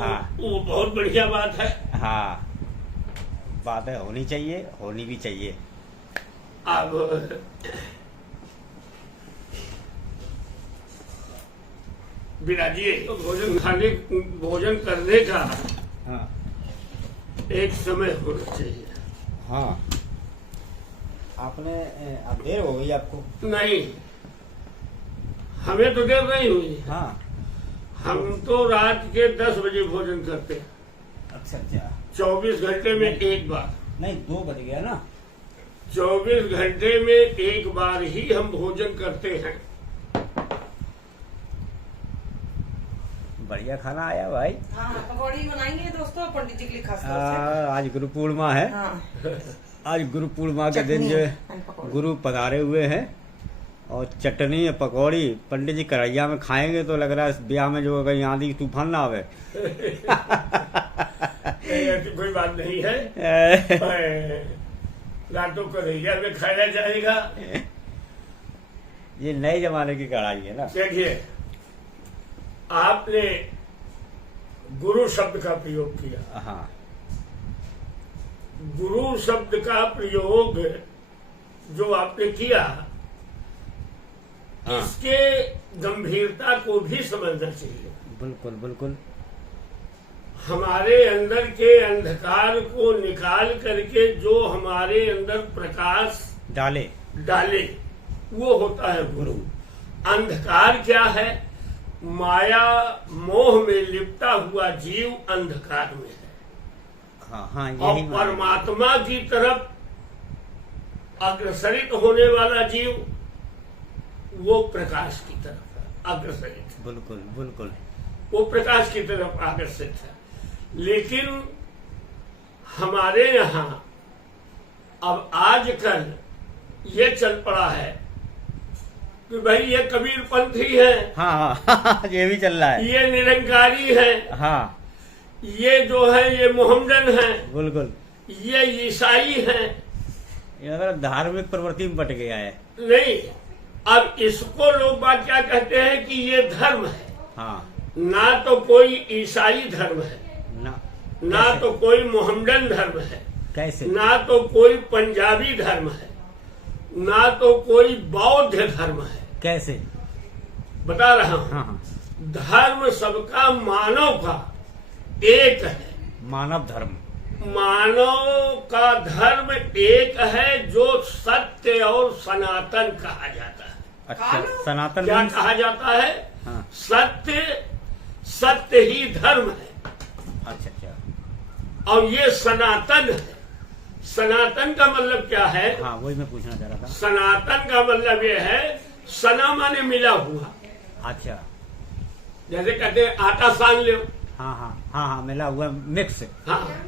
हाँ वो बहुत बढ़िया बात है। हाँ, बातें होनी चाहिए, होनी भी चाहिए। अब बिराजी भोजन करने का हाँ एक समय होना चाहिए। हाँ, आपने अब देर हो गई आपको। नहीं, हमें तो देर नहीं हुई। हाँ, हम तो रात के 10 बजे भोजन करते हैं। अच्छा अच्छा। 24 घंटे में एक बार। नहीं, 2 बज गया ना। 24 घंटे में एक बार ही हम भोजन करते हैं। बढ़िया खाना आया भाई। हाँ, पकौड़ी बनाएंगे दोस्तों पंडित जी के लिए खास तौर से। आज गुरु पूर्णिमा है। हाँ, आज गुरु पूर्णिमा के दिन जो है गुरु पधारे हुए हैं, और चटनी या पकौड़ी पंडित जी करैया में खाएंगे तो लग रहा है ब्याह में जो कहीं आंधी तूफान ना आवे। ऐसी कोई बात नहीं है। रातों को रैया में खाया जाएगा। ये नए जमाने की कढ़ाई है ना। देखिए, आपने गुरु शब्द का प्रयोग किया। हाँ गुरु शब्द का प्रयोग जो आपने किया, हाँ, इसके गंभीरता को भी समझना चाहिए। बिल्कुल बिल्कुल। हमारे अंदर के अंधकार को निकाल करके जो हमारे अंदर प्रकाश डाले डाले, वो होता है गुरु। अंधकार क्या है? माया मोह में लिपटा हुआ जीव अंधकार में है, हाँ हाँ, और यही परमात्मा की तरफ अग्रसरित होने वाला जीव वो प्रकाश की तरफ है अग्रसरित। बिल्कुल बिल्कुल। वो प्रकाश की तरफ आकर्षित है। लेकिन हमारे यहाँ अब आजकल ये चल पड़ा है कि भाई ये कबीर पंथी है, हाँ हाँ, ये भी चल रहा है। ये निरंकारी है, हाँ, ये जो है ये मोहम्मदन है, बिल्कुल। ये ईसाई है। ये मतलब धार्मिक प्रवृत्ति में बट गया है। नहीं, अब इसको लोग बात क्या कहते हैं कि ये धर्म है। हाँ, ना तो कोई ईसाई धर्म है, ना कैसे? तो कोई मोहम्मदन धर्म है, कैसे? ना तो कोई पंजाबी धर्म है, ना तो कोई बौद्ध धर्म है। कैसे? बता रहा हूं। हाँ हाँ, धर्म सबका मानव का एक है। मानव धर्म। मानव का धर्म एक है जो सत्य और सनातन कहा जाता है। अच्छा, सनातन क्या means- कहा जाता है? हाँ, सत्य ही धर्म है, अच्छा अच्छा। और ये सनातन है। सनातन का मतलब क्या है? हाँ, वही मैं पूछना चाह रहा था। सनातन का मतलब ये है, सना माने मिला हुआ। अच्छा, जैसे कहते हैं आटा सान लो। हाँ हाँ हाँ हाँ, मिला हुआ मिक्स। हाँ,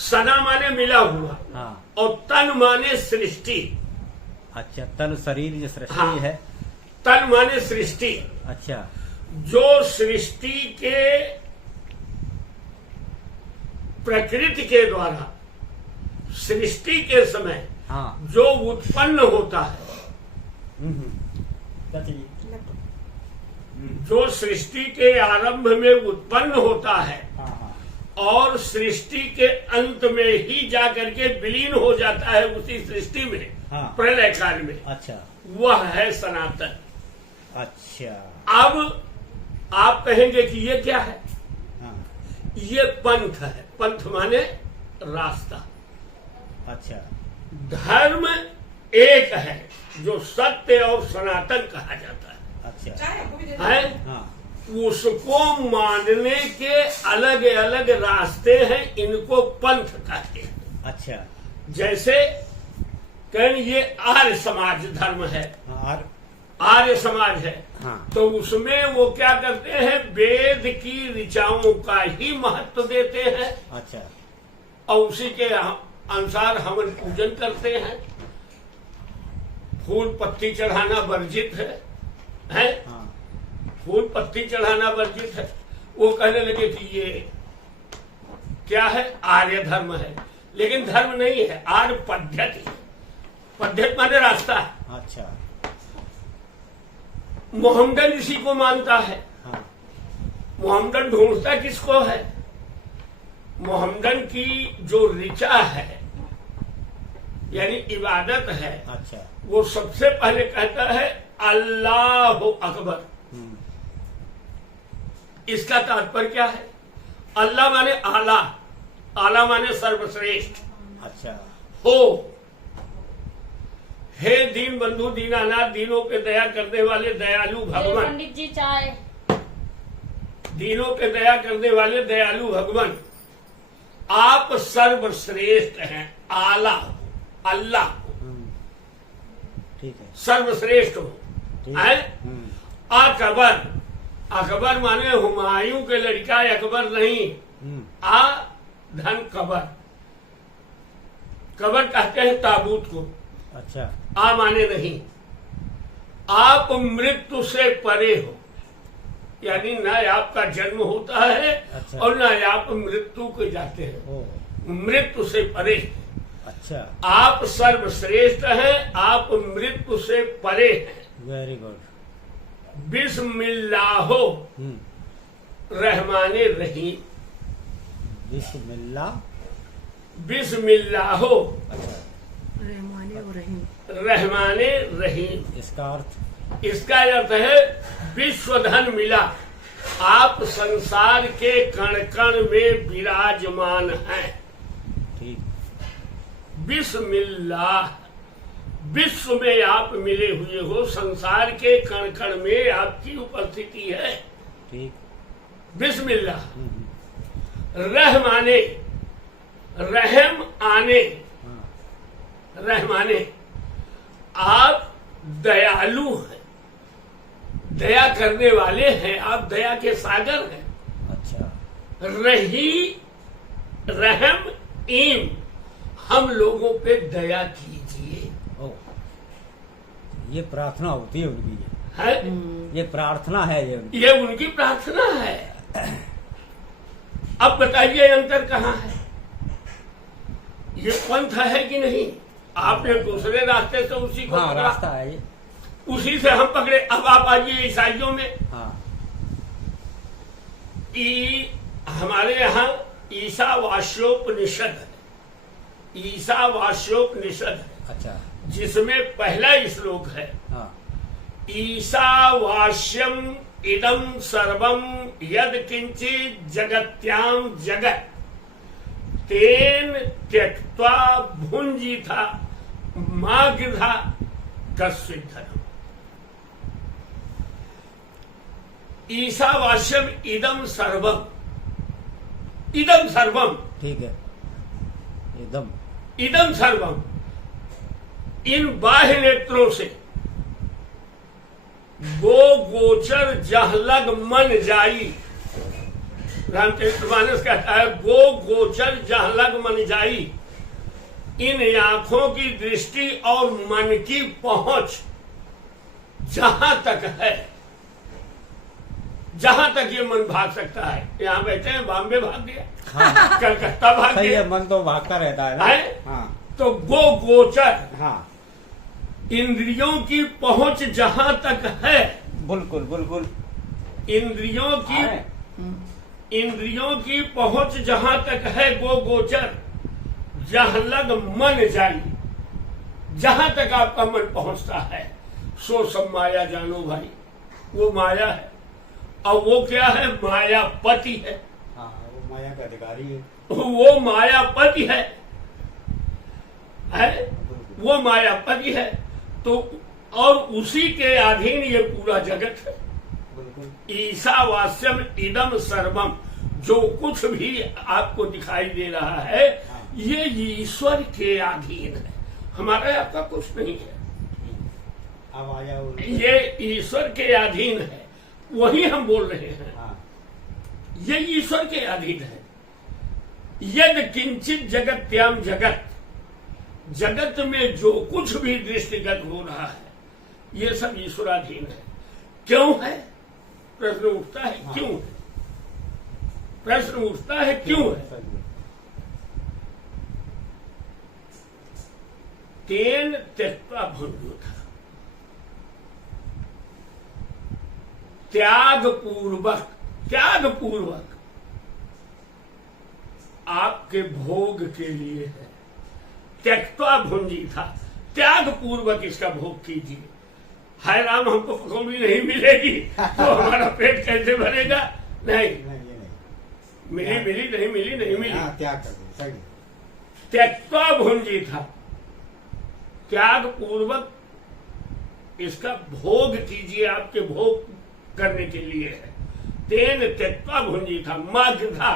सना माने मिला हुआ, हाँ, और तन माने सृष्टि। अच्छा, तन शरीर जो सृष्टि हाँ, है। तन माने सृष्टि। अच्छा, जो सृष्टि के प्रकृति के द्वारा सृष्टि के समय हाँ, जो उत्पन्न होता है, क्या चाहिए? जो सृष्टि के आरंभ में उत्पन्न होता है हाँ हाँ, और सृष्टि के अंत में ही जाकर के विलीन हो जाता है उसी सृष्टि में, हाँ। प्रलय काल में, अच्छा वह है सनातन। अच्छा, अब आप कहेंगे कि ये क्या है? हाँ, ये पंथ है। पंथ माने रास्ता। अच्छा, धर्म एक है जो सत्य और सनातन कहा जाता है। अच्छा, चाय आपको भी दे दो। है? हाँ, उसको मानने के अलग अलग रास्ते हैं, इनको पंथ कहते हैं। अच्छा, जैसे कहें ये आर्य समाज धर्म है, हाँ, और आर्य समाज है, हाँ, तो उसमें वो क्या करते हैं? वेद की ऋचाओं का ही महत्व देते हैं, अच्छा, और उसी के अनुसार हवन पूजन करते हैं। फूल पत्ती चढ़ाना वर्जित है? हाँ, फूल पत्ती चढ़ाना वर्जित है। वो कहने लगे कि ये क्या है? आर्य धर्म है। लेकिन धर्म नहीं है, आर्य पद्धति है। पद्धति माने रास्ता है। अच्छा, मोहम्मदन इसी को मानता है। हाँ, मोहम्मदन ढूंढता किसको है? मोहम्मदन की जो ऋचा है यानी इबादत है, अच्छा। वो सबसे पहले कहता है अल्लाह अकबर। इसका तात्पर्य क्या है? अल्लाह माने आला, आला माने सर्वश्रेष्ठ। अच्छा। हो हे दीन बंधु दीनानाथ, दीनों पे दया करने वाले दयालु भगवान। पंडित जी चाय। दीनों पे दया करने वाले दयालु भगवान, आप सर्वश्रेष्ठ हैं। आला अल्लाह ठीक है, सर्वश्रेष्ठ हो। ठीक है? है। अकबर, अकबर माने हुमायूं के लड़का अकबर नहीं, आ धन कबर। कबर कहते हैं ताबूत को। अच्छा। आ माने नहीं। आप मृत्यु से परे हो, यानी न आपका जन्म होता है, अच्छा। और न आप मृत्यु को जाते हैं। ओ, मृत्यु से परे। अच्छा। आप सर्वश्रेष्ठ हैं, आप मृत्यु से परे हैं। Very good. बिस्मिल्लाहो रहमाने रहीम। बिस्मिल्लाह। बिस्मिल्लाहो अच्छा। रहमाने और रहीम। रहमाने रहीम। इसका अर्थ? इसका अर्थ है विश्वधन मिला, आप संसार के कण कण में विराजमान हैं। ठीक। बिस्मिल्लाह, विश्व में आप मिले हुए हो, संसार के कण कण में आपकी उपस्थिति है। ठीक। बिस्मिल्लाह। रहमाने, रहम आने, रहमाने, आप दयालु हैं, दया करने वाले हैं, आप दया के सागर हैं। अच्छा। रही रहम ईम, हम लोगों पे दया कीजिए। ओ, ये प्रार्थना होती है उनकी, है? ये प्रार्थना है ये उनकी। ये उनकी प्रार्थना है। अब बताइए अंतर कहाँ है? ये पंथ है कि नहीं? आपने दूसरे रास्ते से उसी को हाँ, पकड़ा, रास्ता है ये। उसी से हम पकड़े। अब आप आइए ईसाइयों में। हाँ। हमारे यहाँ ईसावास्योपनिषद है, ईसावास्योपनिषद है, अच्छा। जिसमें पहला श्लोक है हाँ। ईसावास्यम इदम सर्वम यद किंचित जगत्याम जगत तेन त्यक्त्वा भुंजिथा मां गिधा कस्विद्धरम। ईसावास्यम इदम सर्वम, इदम सर्वम, ठीक है, एकदम। इदम सर्वम, इन बाह्य नेत्रों से गो गोचर जहलग मन जाई। रामचरितमानस कहता है गो गोचर जहलग मन जाई। इन आंखों की दृष्टि और मन की पहुंच जहां तक है, जहां तक ये मन भाग सकता है। यहाँ बैठे हैं, बॉम्बे भाग गया, हाँ। कलकत्ता भाग सही गया, है, मन तो भागता रहता है ना। है? हाँ। तो गो गोचर, हाँ, इंद्रियों की पहुंच जहां तक है, बिल्कुल बिल्कुल। इंद्रियों की हाँ। इंद्रियों की पहुंच जहां तक है गो गोचर, जहां लग मन जाई, जहां तक आपका मन पहुंचता है सो सब माया जानो भाई। वो माया है, और वो क्या है? मायापति है। हाँ, वो माया का अधिकारी है। वो मायापति है, वो मायापति है। तो और उसी के अधीन ये पूरा जगत है। ईसावास्यम इदम सर्वम, जो कुछ भी आपको दिखाई दे रहा है ये ईश्वर के अधीन है, हमारा आपका कुछ नहीं है। अब आया ये ईश्वर के अधीन है, वही हम बोल रहे हैं। हाँ। ये ईश्वर के अधीन है। यद किंचित जगत्याम जगत, जगत में जो कुछ भी दृष्टिगत हो रहा है ये सब ईश्वराधीन है। क्यों है? प्रश्न उठता है, क्यों है? प्रश्न उठता है, क्यों है? तेन त्यक्त्वा भुंजिथा, त्याग पूर्वक, त्याग पूर्वक आपके भोग के लिए है। त्यक्त्वा भुंजी था, त्याग पूर्वक इसका भोग कीजिए। हाय राम, हमको पकौड़ी नहीं मिलेगी तो हमारा पेट कैसे भरेगा? नहीं, ये नहीं, मिली मिली, नहीं मिली नहीं मिली। हाँ, त्याग कर दो, सही। त्यक्त्वा भुंजी था, त्याग पूर्वक इसका भोग कीजिए, आपके भोग करने के लिए है। तेन त्यक्त्वा भुंजी था, मागधा,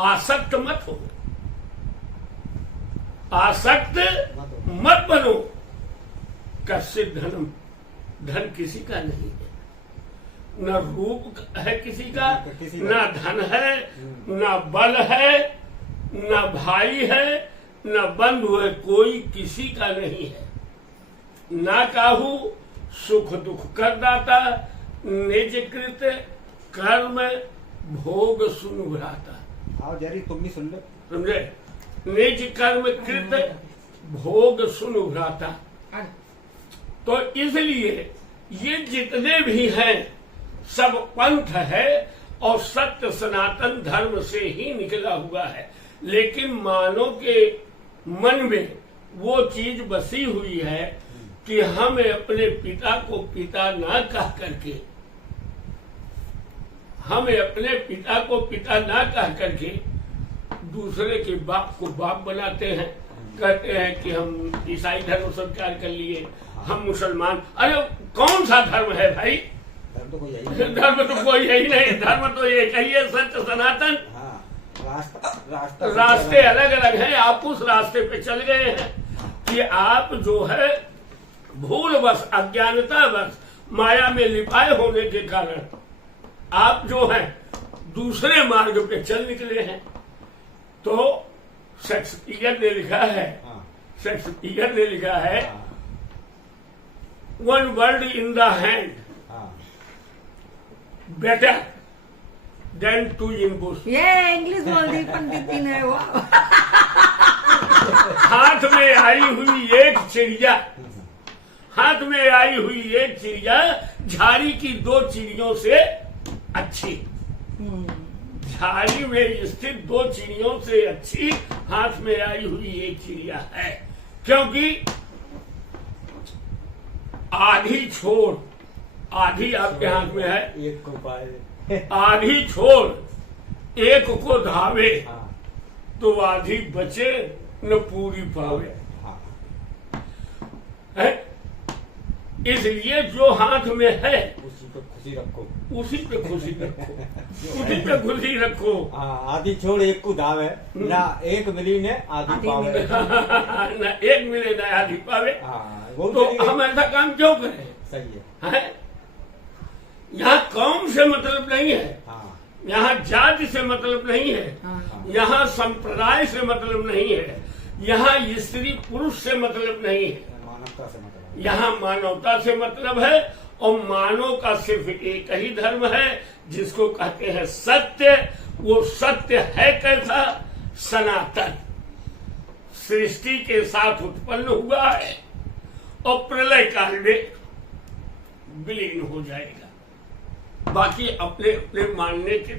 आसक्त मत हो, आसक्त मत बनो। कस्य धनम, धन किसी का नहीं है, न रूप है किसी का, न धन है, न बल है, न भाई है, न बंधु है, कोई किसी का नहीं है। ना काहू सुख दुख कर दाता, निजकृत कर्म भोग सुन भ्राता। आओ जरी तुम भी सुन लो। समझे? निज कर्म कृत भोग सुन भ्राता। तो इसलिए ये जितने भी हैं सब पंथ है और सत्य सनातन धर्म से ही निकला हुआ है, लेकिन मानव के मन में वो चीज बसी हुई है कि हमें अपने पिता को पिता ना कह करके, हमें अपने पिता को पिता ना कह करके दूसरे के बाप को बाप बनाते हैं। कहते हैं कि हम ईसाई धर्म स्वीकार कर लिए, हम मुसलमान। अरे कौन सा धर्म है भाई? धर्म तो कोई यही नहीं। धर्म तो कोई यही नहीं, धर्म तो एक ही है, सत्य सनातन। रास्ते अलग अलग हैं, आप उस रास्ते पे चल गए हैं कि आप जो है भूलवश, अज्ञानतावश, माया में लिपाए होने के कारण आप जो हैं दूसरे मार्ग पे चल निकले हैं। तो शेक्सपियर ने लिखा है, शेक्सपियर ने लिखा है, one word in the hand better than two in bush. ये इंग्लिश बोल दी पंडित जी ने। वो हाथ में आई हुई एक चिड़िया, हाथ में आई हुई एक चिड़िया झाड़ी की दो चिड़ियों से अच्छी, झाड़ी में स्थित दो चिड़ियों से अच्छी हाथ में आई हुई एक चिड़िया है। क्योंकि आधी छोड़, आधी आपके हाथ में है, एक को पाए, आधी छोड़ एक को धावे तो आधी बचे न पूरी पावे। है? इसलिए जो हाथ में है उसी पे खुशी रखो, उसी पे खुशी रखो, उसी पे खुशी रखो। आधी छोड़ एक को धावे, ना एक मिली ने आधी पावे। न एक मिले न आधी पावे। वो तो हम ऐसा काम क्यों करें? सही है? यहाँ कौम से मतलब नहीं है, यहाँ जाति से मतलब नहीं है, यहाँ संप्रदाय से मतलब नहीं है, यहाँ स्त्री पुरुष से मतलब नहीं है, मानवता से मतलब, यहाँ मानवता से मतलब है। और मानव का सिर्फ एक ही धर्म है जिसको कहते हैं सत्य। वो सत्य है कैसा? सनातन, सृष्टि के साथ उत्पन्न हुआ है और प्रलय काल में विलीन हो जाएगा। बाकी अपने अपने मानने के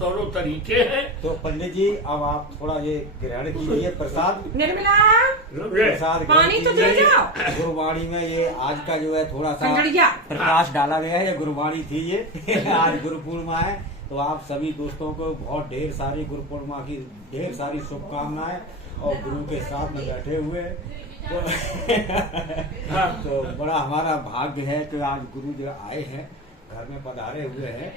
तौर तरीके हैं। तो पंडित जी अब आप थोड़ा ये ग्रहण कीजिए प्रसाद, निर्मला प्रसाद पानी तो दे जाओ। गुरुवाणी में ये आज का जो है थोड़ा सा खंडड़िया प्रकाश डाला गया है, ये गुरुवाणी थी ये आज गुरु पूर्णिमा है। तो आप सभी दोस्तों को बहुत ढेर सारी गुरु पूर्णिमा की ढेर सारी शुभकामनाएं और गुरु के साथ में बैठे हुए तो बड़ा हमारा भाग्य है कि आज गुरु जो आए हैं, घर में पधारे हुए हैं।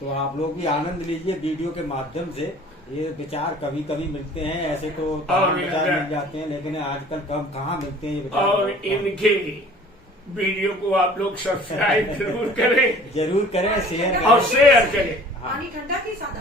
तो आप लोग भी आनंद लीजिए वीडियो के माध्यम से। ये विचार कभी कभी मिलते हैं, ऐसे तो विचार मिल जाते हैं, लेकिन आजकल कम कहाँ मिलते हैं ये विचार। और इनके वीडियो को आप लोग सब्सक्राइब जरूर करें, जरूर करें, शेयर और शेयर करें। पानी ठंडा की सादा।